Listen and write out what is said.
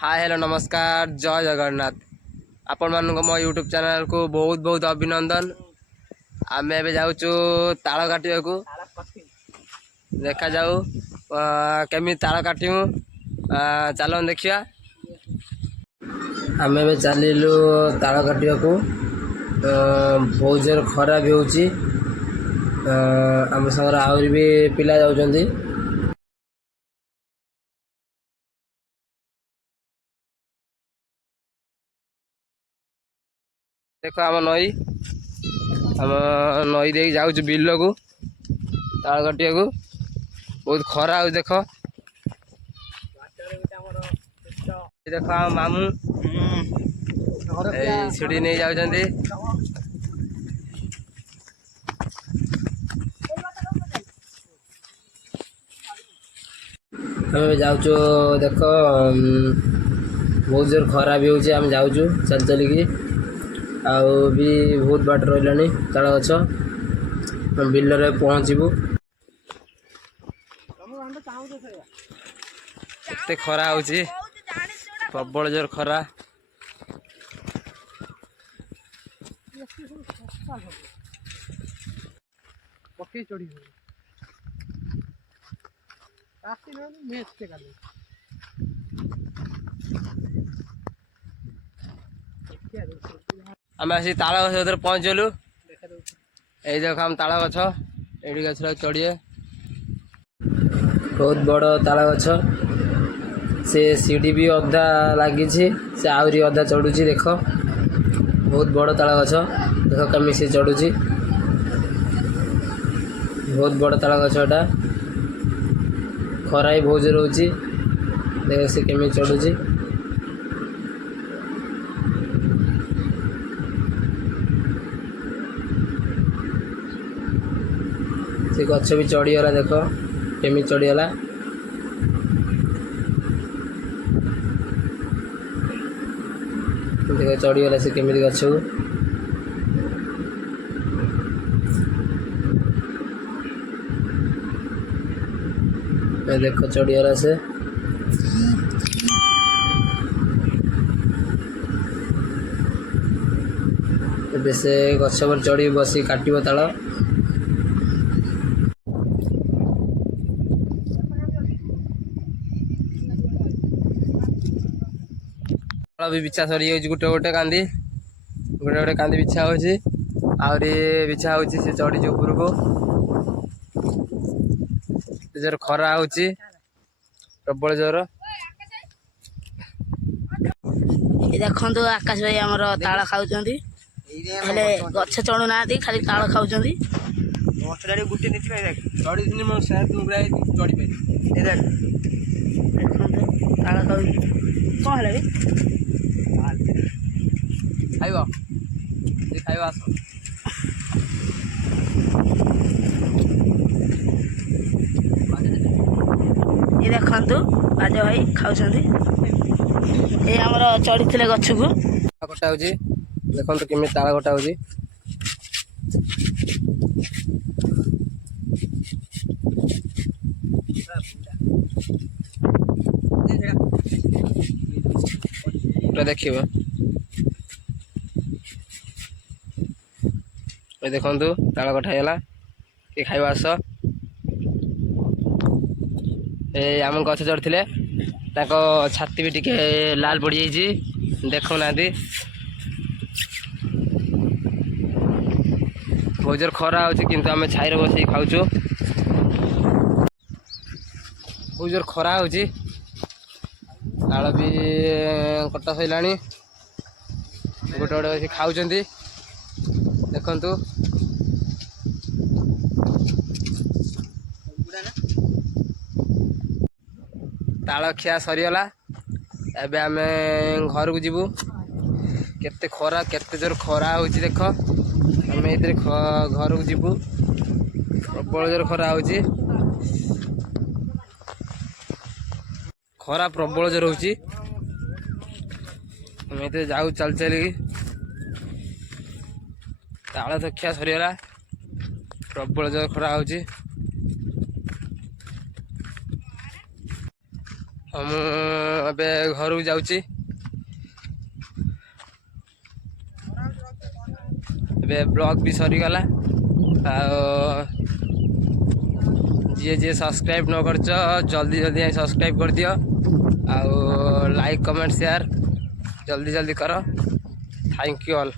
Hi hello नमस्कार जय जगन्नाथ आपण मानक मो यूट्यूब चैनल को बहुत बहुत अभिनंदन। आम ए जाऊँ ताल काटा को देखा जाऊ केमी ताल काटू चलो देखा। आम ए चलू ताल काटा को बहुत जोर खरा भी होची आम सागर आहरी भी पिला जाउछंती। देख आम नई दे जाऊँ बिल को ताल काटा को बहुत खरा हो देख देख आम मामू सीढ़ी नहीं जाऊँगी। आम जाऊँ देख बहुत जोर खरा भी होची आम जाऊँ चल चलिकी आउ भी बहुत बाट रही ताल गछ बिल पहुँचबू। केते खरा होची प्रबल जोर खरा चढ़ी आम आसी ताल गछ पहुँचलु। ये देख आम ताल गछ ये गछ चढ़िए बहुत बड़ ताल गछ से सीढ़ी भी अधा लगी से आहरी अधा चढ़ुची देख बहुत बड़ ताल गछ देख कमी से चढ़ुची बहुत बड़ ताल गछ एटा खरा ही बहुत जोर होची देख से केमी चढ़ुची। से गछ भी चढ़ीगला देख केमी चढ़ीगला देख चढ़ीगला से केमी गछ को देख चढ़ीगला से से गछ पर चढ़ी बसी काटो ताल भी बिछा सरी गोटे गोटे कांदी गोटे गोटे कांदी बिछा होची आहरी बिछा होची से चढ़ी ऊपर को जोर खरा होची प्रबल जोर। देखो आकाश भाई आमर ताल खाऊँ गछ चढ़ू ना खाली ताल खाऊँ ताल कौन है खाइब खाइब आस ये देखु राज भाई खाऊँ ये आमर चढ़ी थे गछ को कटा हो देखो केमी ताल कटा हो देखिए देखु ताल कटाईगला कि खाइब आस आम गछ चढ़ी छाती भी टिके लाल पड़ जाइए देखो ना बहुत जोर खरा होती आम छाई बस खाऊ बहुत जोर खरा होची ताल भी कटा सैला गोटे गोटे बस खाऊँ देखु ताल खिया सरीगला एबे आम घर को जीवु केते खरा केते जोर खरा होची देख आम ये घर को जीवु प्रबल जोर खरा होची खरा प्रबल जोर होची आम ये जाऊ चल चलिकी ताल तो खिया सरीगला प्रबल जोर खरा होची हम ଏବେ ଘରକୁ ଯାଉଛି। ଏବେ ବ୍ଲଗ ବି ସରିଗଲା। ଆଉ ଯିଏ ଯିଏ ସବସ୍କ୍ରାଇବ୍ ନ କରିଛ ଜଲ୍ଦି ଜଲ୍ଦି ସବସ୍କ୍ରାଇବ୍ କରିଦିଅ। ଆଉ ଲାଇକ୍ କମେଣ୍ଟ ସେୟାର ଜଲ୍ଦି ଜଲ୍ଦି କର। Thank you all.